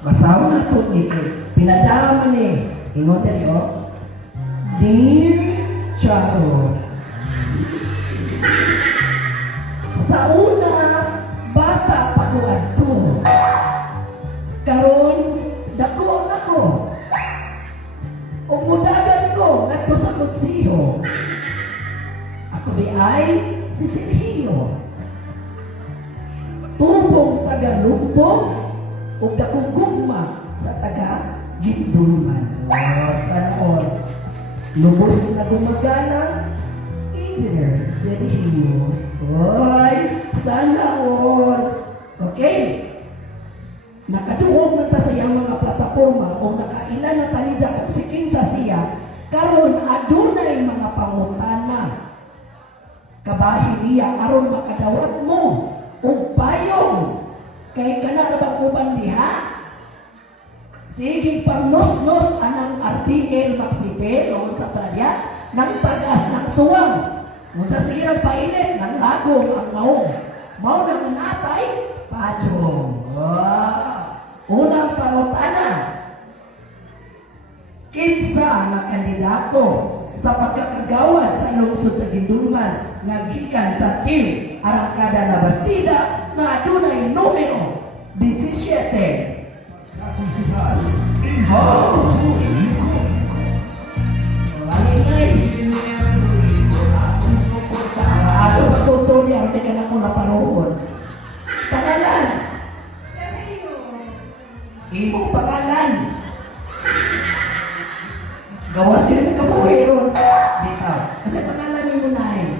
Masawa na ito, pinadama ni. Ingon tayo, Dear Charo, sa una, bata pa ko adto. Karon, dako ako. Kung mudagan ko, ngadto sa konsiyo. Ako di ay si Sergio. Tubong taga-lumbong o dakong gugma sa taga-gindulman. Sana all. Lubos na gumagana, Engineer Sergio. Hoy, sana all. Okay? Nakaduong na ta sa iyang mga plataforma o nakailan na tani sa oksikin sa siya, karon adunay mga pangutana. Kabahin niya aron makadawat mo ug payong kay kana na uban diha. Sige pagnos-nos anang artikel maksipel o sa palya ng pag-as ng suwang. Kung sa sige ang painit ng lagong ang naong. Mao nang natay pachong. Unang pangutana, kinsa na kandidato sa pagkakagawad sa lungsod sa Gindulman nga gikan sa Team Arangkada na Bastida na adunay numero 17. Oh! Malingay! Aso patutuloy ang teka na kung naparoon. Pangalan! Imong pangalan. Gawas ka naman kabuhay ron. Bitaw. Kasi pangalan mo na eh.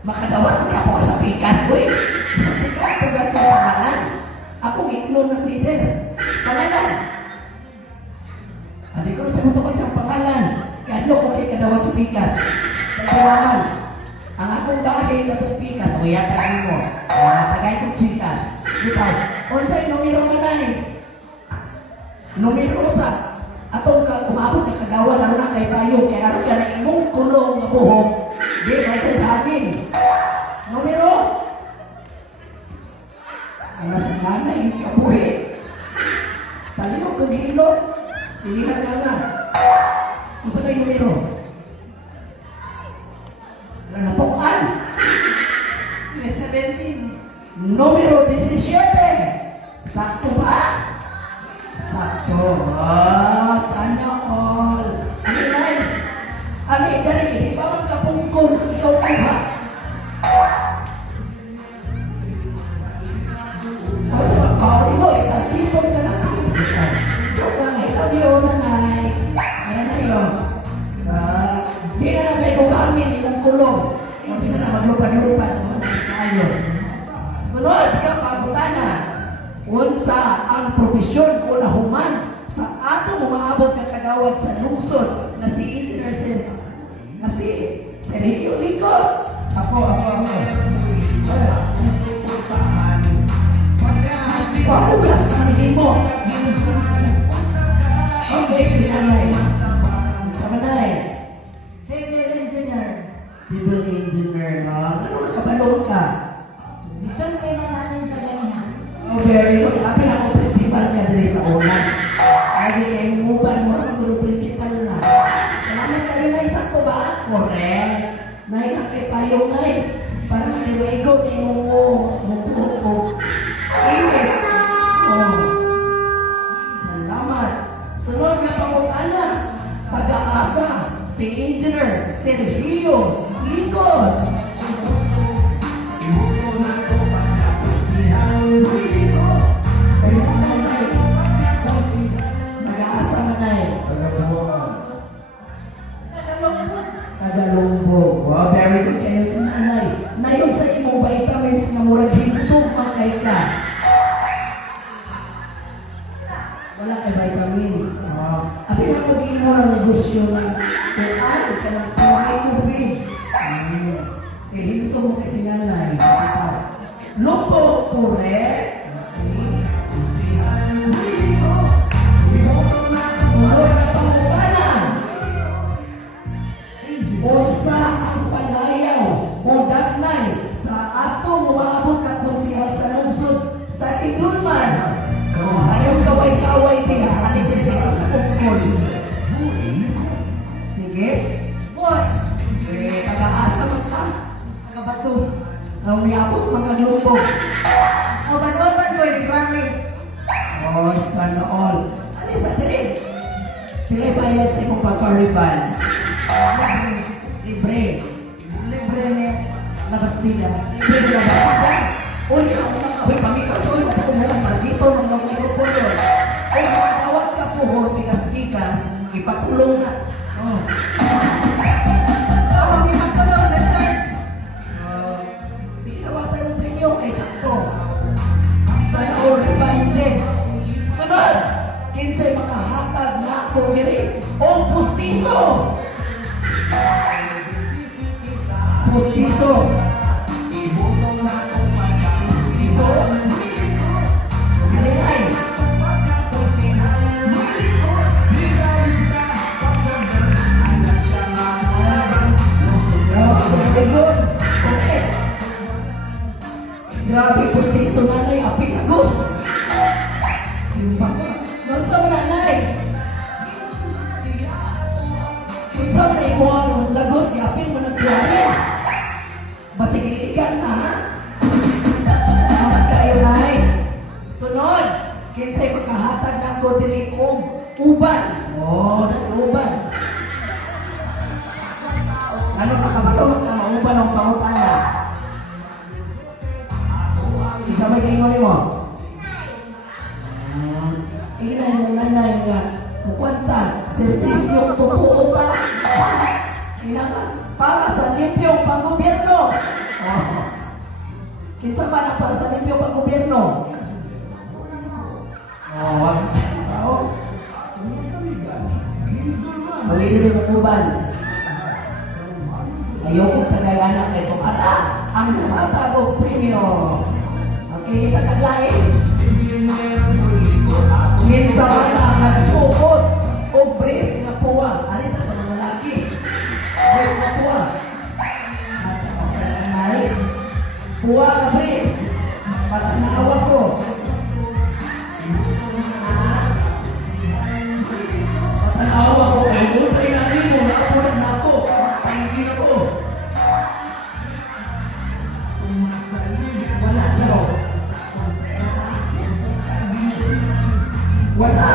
Makadawat niya ako sa pikas ko eh. Sa pikas ko sa pangalan. Ako itlog ng leader. Pangalan. Hindi ko sa muto ko isang pangalan. Kaya ano ko kayo kadawat sa pikas. Sa iwanan. Ang akong bahay na sa pikas. O yata mo. Tagay kong chikas. Bitaw. O sa'yo, numero ka na eh. Numero sa atong umabot na kagawa na rin kay tayo. Kaya aron ka na imong kulong na buhok. Di, may kagagin. Numero? Ang nasa nga yung kabuhi. Talino kagilot. Silihan ka na. Kung saan kayo numero? Natukan. 17. Numero 17. Sakto ba? Sakto. Sana all. Ano life? Ano ikari? Hindi pa man kapungkol. Ikaw kuha. Kasi magkali mo, itagitong ka na kaya. Diyos lang, ikaw yun, nanay. Ayan na yun. Di na na kayo kamin, itong kulong. Hindi na na maglupad-lupad. Ayun. Sunod ka pagutana. Unsa ang probisyon o nahuman sa atong umaabot ng kagawad sa lungsod na si Engineer Sen. Na si Sergio Lico. Ako. Pahugas ka ni mo. Okay, sinanay. Sa manay. Civil Engineer. Civil Engineer, no? Ano nakabalong ka? Bisan kay mananin sa ganyan. Oh, very good. Sabi na ako, principal ka dali sa una. Lagi kayo muban mo, ang guru principal na. Salamat kayo na isang ko ba? Correct. Nay, nakipayong nay. Parang niwego kayo mo. Init. Oh. Salamat. Sunod na pangutana. Pag-aasa. Si Engineer Sergio Likod. Mag-aasa man na eh. Tagalongbog. Wow, very good kayo si nanay. Nayon sa imong vitamins na murag hinsog kay ka. Wala kay vitamins. Abi na ko din mo ng negosyo ng tuan ka ng microwaves. Eh, hinsog mo kasi nanay. Luto, correct? Sunod na pangupanan. Unsa ang palayaw o dagnay sa atong umaabot ka konsihal sa lungsod sa Gindulman kaway-kaway diha. Ano sige? Pukol. Sige. Boy, Sige, taga-asa mo ka. sa bato. Ang yabot mga lupo. Oban-oban boy, grande. Oh, sana all. Ano sa dire? Pilay bayad sa imong pagkariban. Libre. Libre ni labas sila. Libre na ba sila? Uli ako na kawin pamitas. Uli ako kumulang maldito ng mga mikrofon. Ay, tawag ka po, pikas-pikas. Ipakulong na. Oh. Ako ang ipagtulong na church. Sige na ba tayong premyo kay Sakto? Sana all reminded. Sunod! Kinsay makahatag na ako diri o pustiso! Pustiso! Pustiso! Alay! Very good! Okay! Grabe pustiso nanay, apilagos! Simpa ka. Basta mo nanay. Basta mo na imuha ng lagos, yapin mo ng kuwari. Basig iligan na, ha? Amat kayo, nanay. Sunod, kinsay makahatag na ko diri kong uban. Oh, nag-uban. Ano nakabalot na mauban ang pangutana? Isa may kaingon mo? Inay mo nanay nga, mukwanta, servisyo totoo ta. Kailangan, para sa limpyong pang-gobyerno. Kinsa ba na para sa limpyong pang-gobyerno? Mawili rin ang uban. Ayaw kong tagaganak kay Tumara. Ang namatagong premyo. Okay, tagalain. Minsan na nagsukot o brief na puwa. Alita sa mga lalaki. Brief na puwa. Nasa mga puwa na brief. Para naawa ko. Naawa ko. Kung sa inanin mo, naapunan na ako. Hindi na ko. Wala na. Wala.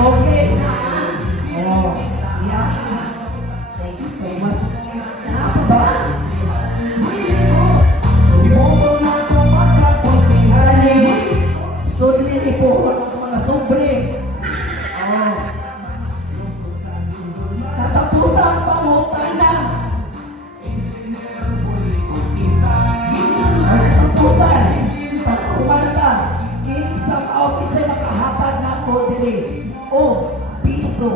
Okay. Oh, yeah. Thank you so much. Ano ba? Sudli ni po ako mga sobre. Oh. Katapusan pangutana. Katapusan. Pagkumana ka. Kinsa ka o kinsay makahatag na ko diri. O piso.